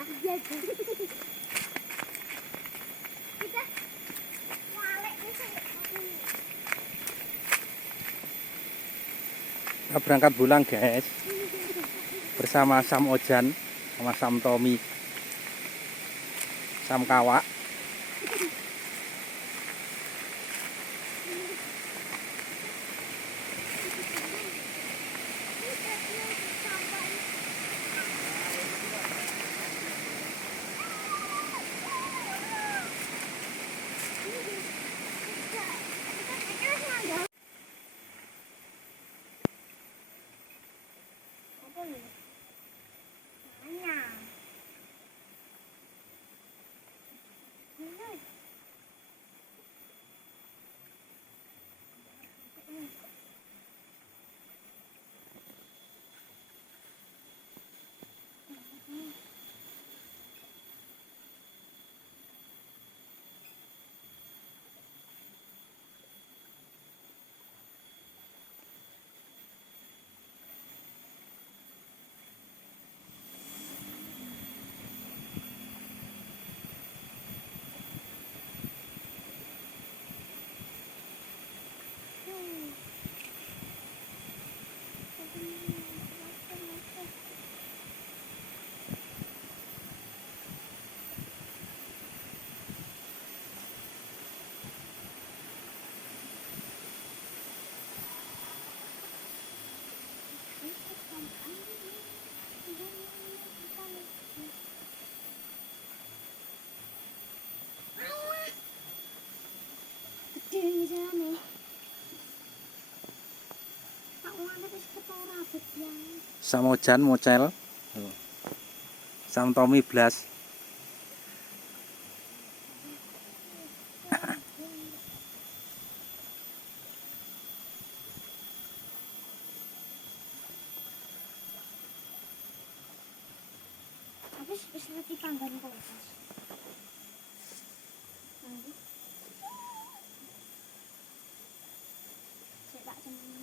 Kita berangkat pulang guys, bersama Sam Ojan sama Sam Tommy, Sam Kawak. Sam Ojan mocel, Sam Tommy blas. Wis ngerti panggon kok. Sik tak cemeni.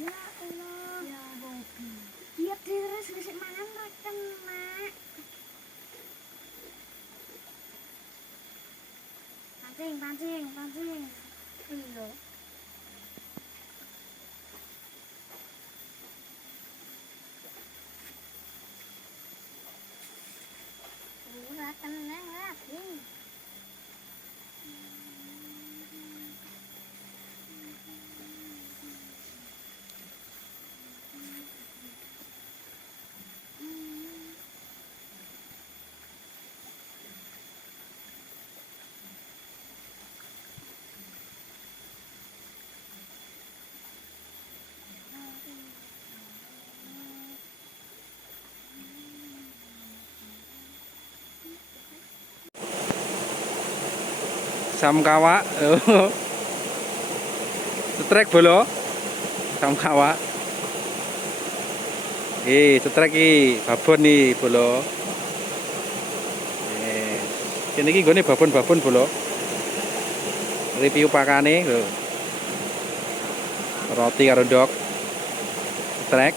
Ya Allah. Ya Robi. Dia terus gesek mangan makan, Mak. Pancing. Iya. Ora tenang lagi. Sam Kawak, setrek bolo, Sam Kawak. Setrek babon nih bolo. Kene iki nggone babon-babon bolo. Review pakane lho. Roti karo ndok. Setrek.